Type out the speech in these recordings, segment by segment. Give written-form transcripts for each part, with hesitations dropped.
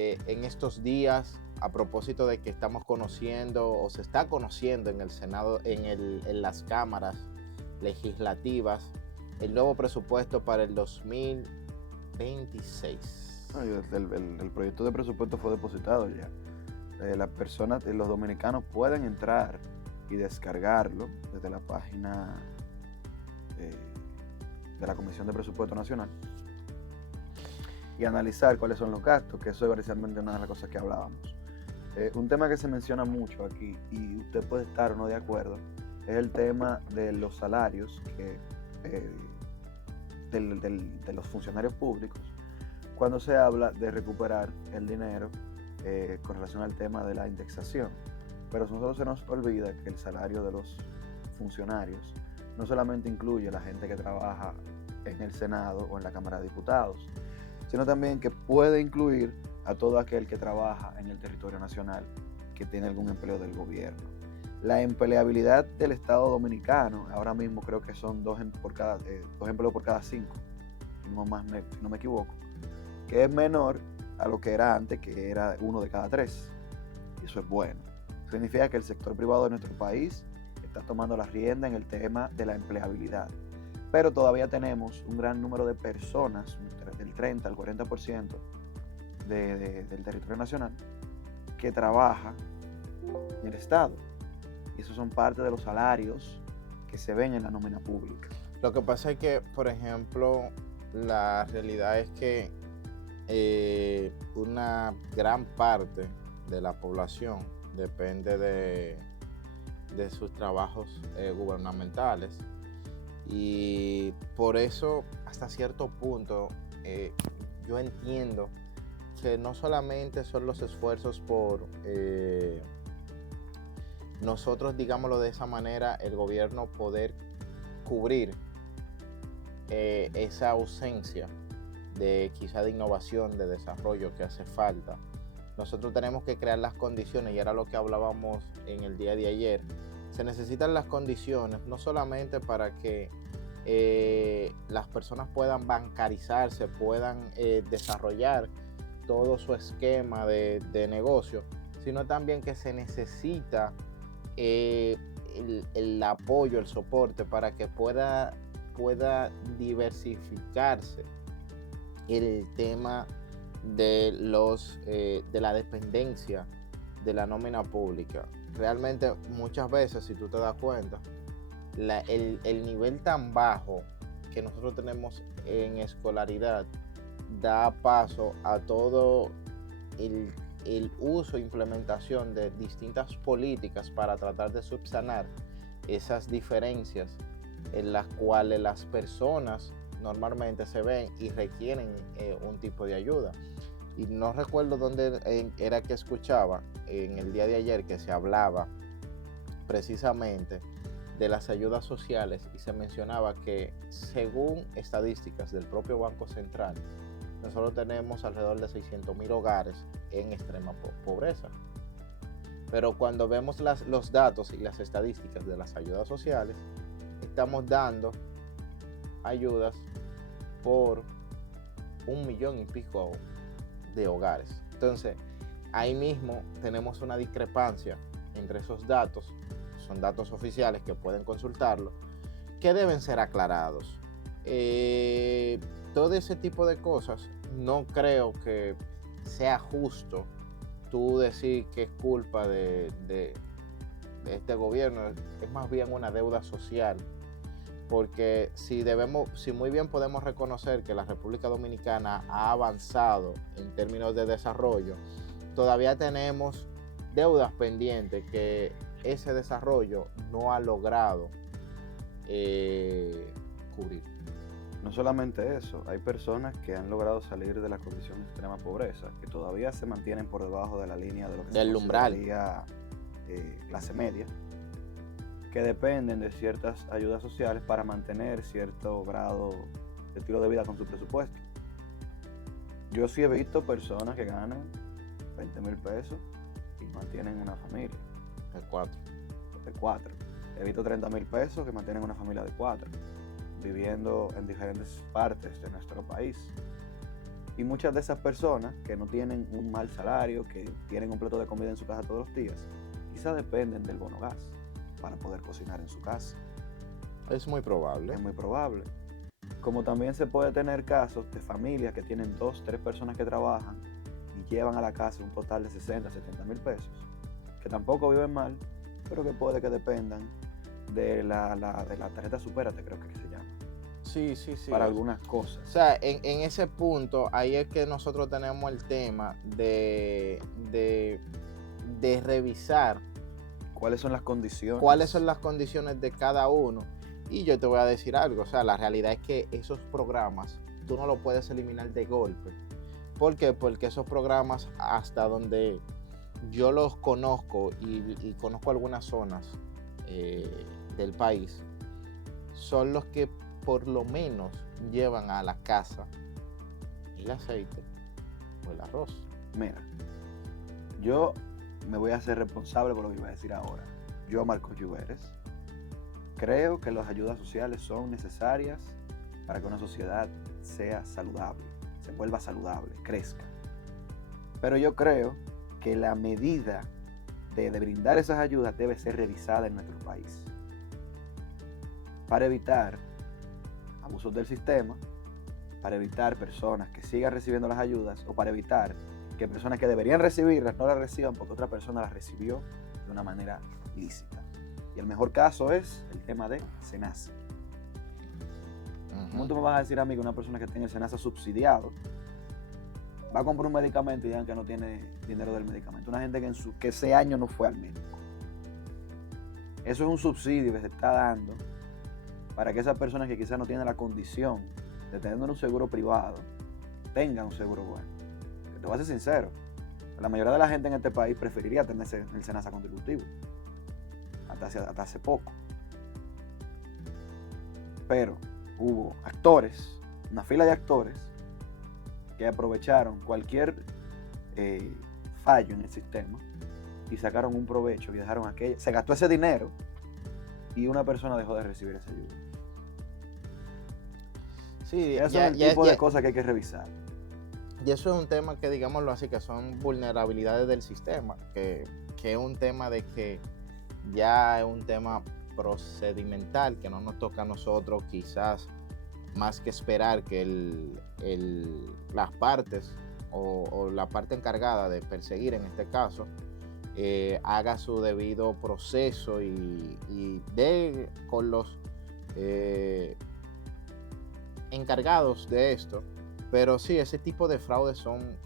En estos días, a propósito de que estamos conociendo o se está conociendo en el Senado, en las cámaras legislativas, el nuevo presupuesto para el 2026. El proyecto de presupuesto fue depositado ya. Las personas, los dominicanos pueden entrar y descargarlo desde la página de la Comisión de Presupuesto Nacional y analizar cuáles son los gastos, que eso es precisamente una de las cosas que hablábamos. Un tema que se menciona mucho aquí, y usted puede estar o no de acuerdo, es el tema de los salarios de los funcionarios públicos, cuando se habla de recuperar el dinero con relación al tema de la indexación. Pero a nosotros se nos olvida que el salario de los funcionarios no solamente incluye a la gente que trabaja en el Senado o en la Cámara de Diputados, sino también que puede incluir a todo aquel que trabaja en el territorio nacional, que tiene algún empleo del gobierno. La empleabilidad del Estado dominicano, ahora mismo creo que son dos empleos por cada 5, si no me equivoco, que es menor a lo que era antes, que era 1 de cada 3. Y eso es bueno. Significa que el sector privado de nuestro país está tomando la rienda en el tema de la empleabilidad. Pero todavía tenemos un gran número de personas, del 30 al 40% del territorio nacional, que trabaja en el Estado. Y esos son parte de los salarios que se ven en la nómina pública. Lo que pasa es que, por ejemplo, la realidad es que una gran parte de la población depende de sus trabajos gubernamentales, y por eso hasta cierto punto yo entiendo que no solamente son los esfuerzos por nosotros, digámoslo de esa manera, el gobierno poder cubrir esa ausencia de quizá de innovación, de desarrollo que hace falta. Nosotros tenemos que crear las condiciones, y era lo que hablábamos en el día de ayer. Se necesitan las condiciones no solamente para que las personas puedan bancarizarse, puedan desarrollar todo su esquema de negocio, sino también que se necesita el apoyo, el soporte para que pueda diversificarse el tema de la dependencia de la nómina pública. Realmente muchas veces, si tú te das cuenta, el nivel tan bajo que nosotros tenemos en escolaridad da paso a todo el uso e implementación de distintas políticas para tratar de subsanar esas diferencias en las cuales las personas normalmente se ven y requieren un tipo de ayuda. Y no recuerdo dónde era que escuchaba en el día de ayer que se hablaba precisamente de las ayudas sociales, y se mencionaba que según estadísticas del propio Banco Central, nosotros tenemos alrededor de 600,000 hogares en extrema pobreza. Pero cuando vemos los datos y las estadísticas de las ayudas sociales, estamos dando ayudas por 1,000,000 y pico de hogares. Entonces, ahí mismo tenemos una discrepancia entre esos datos, son datos oficiales que pueden consultarlo, que deben ser aclarados. Todo ese tipo de cosas, no creo que sea justo tú decir que es culpa de este gobierno. Es más bien una deuda social, porque si muy bien podemos reconocer que la República Dominicana ha avanzado en términos de desarrollo, todavía tenemos deudas pendientes que ese desarrollo no ha logrado cubrir. No solamente eso, hay personas que han logrado salir de la condición de extrema pobreza, que todavía se mantienen por debajo de la línea de lo que del se umbral, consideraría clase media, que dependen de ciertas ayudas sociales para mantener cierto grado de estilo de vida con su presupuesto. Yo sí he visto personas que ganan 20,000 pesos y mantienen una familia. de 4. De 4. He visto 30,000 pesos que mantienen una familia de 4, viviendo en diferentes partes de nuestro país. Y muchas de esas personas que no tienen un mal salario, que tienen un plato de comida en su casa todos los días, quizás dependen del bono gas para poder cocinar en su casa. Es muy probable. Es muy probable. Como también se puede tener casos de familias que tienen 2, 3 personas que trabajan y llevan a la casa un total de 60, 70 mil pesos, que tampoco viven mal, pero que puede que dependan de la tarjeta Supérate, creo que se llama. Sí. Para algunas cosas. O sea, en ese punto, ahí es que nosotros tenemos el tema de revisar ¿Cuáles son las condiciones? cuáles son las condiciones de cada uno. Y yo te voy a decir algo, o sea, la realidad es que esos programas tú no los puedes eliminar de golpe. ¿Por qué? Porque esos programas, hasta donde yo los conozco y conozco algunas zonas del país, son los que por lo menos llevan a la casa el aceite o el arroz. Mira, yo me voy a hacer responsable por lo que voy a decir ahora. Yo, Marcos Lluveres, creo que las ayudas sociales son necesarias para que una sociedad sea saludable, se vuelva saludable, crezca. Pero yo creo que la medida de brindar esas ayudas debe ser revisada en nuestro país para evitar abusos del sistema, para evitar personas que sigan recibiendo las ayudas o para evitar que personas que deberían recibirlas no las reciban porque otra persona las recibió de una manera ilícita. Y el mejor caso es el tema de SENASA. ¿Cómo tú me vas a decir a mí que una persona que tenga el SENASA subsidiado va a comprar un medicamento y digan que no tiene dinero del medicamento? Una gente que ese año no fue al médico. Eso es un subsidio que se está dando para que esas personas que quizás no tienen la condición de tener un seguro privado tengan un seguro bueno. Que te voy a ser sincero, la mayoría de la gente en este país preferiría tener el SENASA contributivo hasta hace poco. Pero hubo actores, una fila de actores que aprovecharon cualquier fallo en el sistema y sacaron un provecho y dejaron aquello. Se gastó ese dinero y una persona dejó de recibir esa ayuda. Sí, Eso es el tipo de cosas que hay que revisar. Y eso es un tema que, digámoslo así, que son vulnerabilidades del sistema, que es un tema de que ya es un tema procedimental que no nos toca a nosotros, quizás más que esperar que las partes o la parte encargada de perseguir en este caso haga su debido proceso y dé con los encargados de esto. Pero sí, ese tipo de fraudes son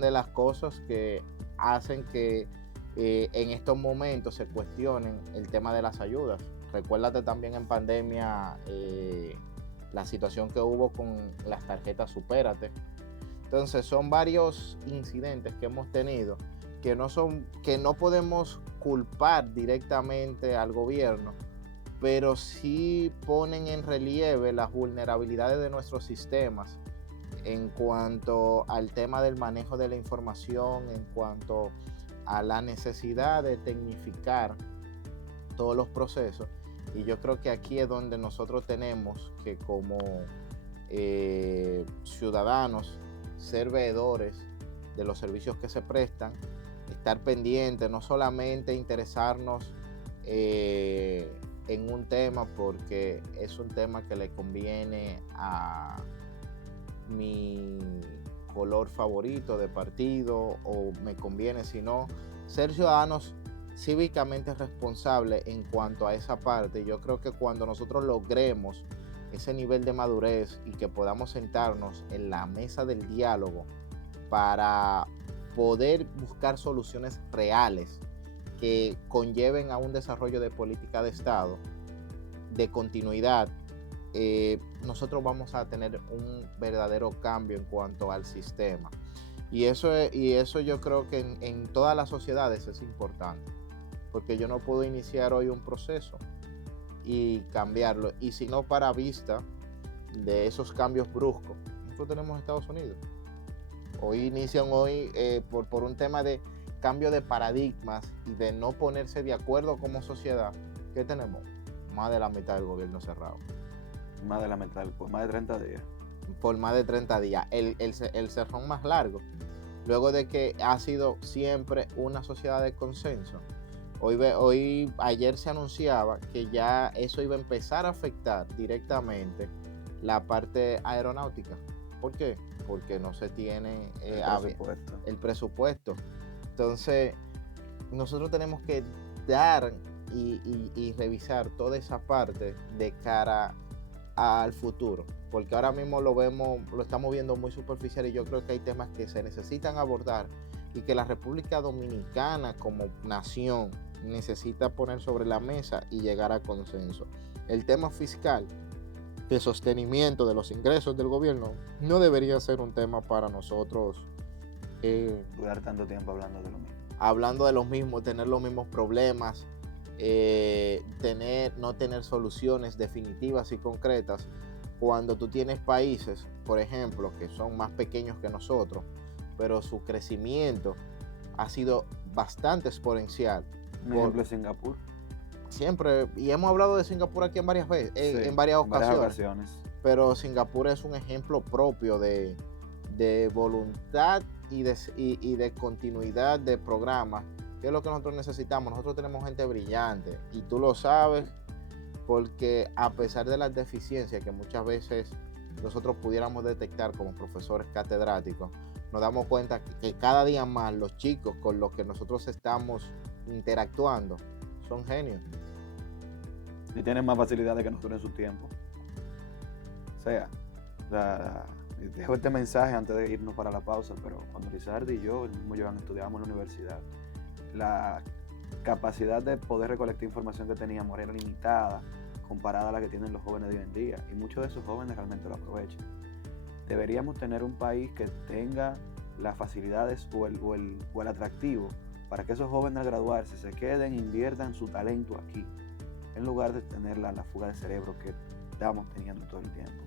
de las cosas que hacen que en estos momentos se cuestionen el tema de las ayudas. Recuérdate también en pandemia la situación que hubo con las tarjetas Supérate. Entonces son varios incidentes que hemos tenido que no podemos culpar directamente al gobierno, pero sí ponen en relieve las vulnerabilidades de nuestros sistemas en cuanto al tema del manejo de la información, en cuanto a la necesidad de tecnificar todos los procesos. Y yo creo que aquí es donde nosotros tenemos que, como ciudadanos, ser veedores de los servicios que se prestan, estar pendientes, no solamente interesarnos en un tema porque es un tema que le conviene a mi color favorito de partido o me conviene, sino ser ciudadanos cívicamente responsables en cuanto a esa parte. Yo creo que cuando nosotros logremos ese nivel de madurez y que podamos sentarnos en la mesa del diálogo para poder buscar soluciones reales que conlleven a un desarrollo de política de Estado, de continuidad, nosotros vamos a tener un verdadero cambio en cuanto al sistema. Y eso yo creo que en todas las sociedades es importante, porque yo no puedo iniciar hoy un proceso y cambiarlo, y si no para vista de esos cambios bruscos. Nosotros tenemos Estados Unidos. Hoy inician por un tema de cambio de paradigmas y de no ponerse de acuerdo como sociedad. ¿Qué tenemos? Más de la mitad del gobierno cerrado. Más de la mitad, pues más de 30 días. por más de 30 días, el cerrón más largo, luego de que ha sido siempre una sociedad de consenso. Ayer se anunciaba que ya eso iba a empezar a afectar directamente la parte aeronáutica. ¿Por qué? Porque no se tiene el presupuesto. Entonces, nosotros tenemos que dar y revisar toda esa parte de cara al futuro, porque ahora mismo lo estamos viendo muy superficial, y yo creo que hay temas que se necesitan abordar y que la República Dominicana como nación necesita poner sobre la mesa y llegar a consenso. El tema fiscal de sostenimiento de los ingresos del gobierno no debería ser un tema para nosotros durar tanto tiempo hablando de lo mismo. Hablando de los mismos, tener los mismos problemas, no tener soluciones definitivas y concretas, cuando tú tienes países, por ejemplo, que son más pequeños que nosotros, pero su crecimiento ha sido bastante exponencial. Un ejemplo es Singapur. Siempre, y hemos hablado de Singapur aquí en varias veces, Sí, en varias ocasiones, ocasiones. pero Singapur es un ejemplo propio de voluntad y de continuidad de programas, que es lo que nosotros necesitamos. Nosotros tenemos gente brillante, y tú lo sabes, porque a pesar de las deficiencias que muchas veces nosotros pudiéramos detectar como profesores catedráticos, nos damos cuenta que cada día más los chicos con los que nosotros estamos interactuando son genios. Y tienen más facilidades que nosotros en su tiempo. O sea, dejo este mensaje antes de irnos para la pausa, pero cuando Lizardi y yo, el mismo Joan, estudiábamos en la universidad, la capacidad de poder recolectar información que teníamos era limitada comparada a la que tienen los jóvenes de hoy en día, y muchos de esos jóvenes realmente lo aprovechan. Deberíamos tener un país que tenga las facilidades o el atractivo para que esos jóvenes al graduarse se queden e inviertan su talento aquí, en lugar de tener la fuga de cerebro que estamos teniendo todo el tiempo.